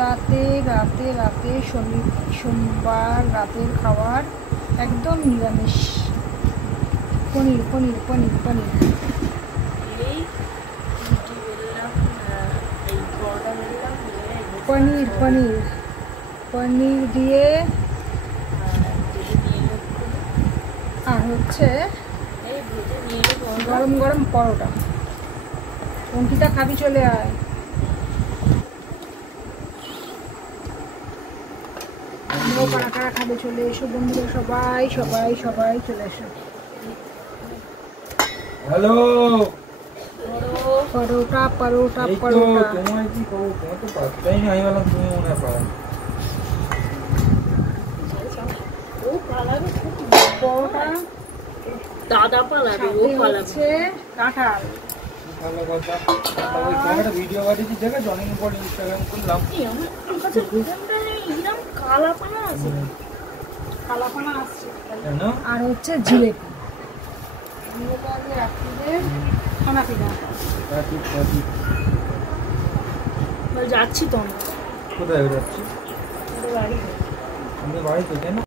রাতে রাতে রাতে সোমবার রাতের খাবার একদম নিরামিষ। পনির পনির পনির পনির পনির পনির পনির দিয়ে আর হচ্ছে গরম গরম পরোটা। অঙ্কিতা খাবি? চলে আয়। কারা কারা খাবে চলে এসো বন্ধুরা, সবাই সবাই সবাই চলে এসো। হ্যালো, পরোটা পরোটা পরোটা। তোমার কি খবর? তোমার তো পাত্তাই নেই। আমি বললাম তুমি মনে পাও। পরোটা দাদা পালাবে, ও পালাবে। কাঁঠাল। ভালো কথা। ওই একটা ভিডিও বানিয়েছি দেখে অনেকদিন পর ইনস্টাগ্রাম করলাম। আমার কাছে ফোনটা এরকম কালাপানা আছে। কালাপানা আসছে। কেন? আর হচ্ছে জিলেপি। রাত্রিদের খানা পিনা। যাচ্ছি তো আমরা। কোথায় যাচ্ছি? বাড়ি। আমাদের বাড়িতে কেন?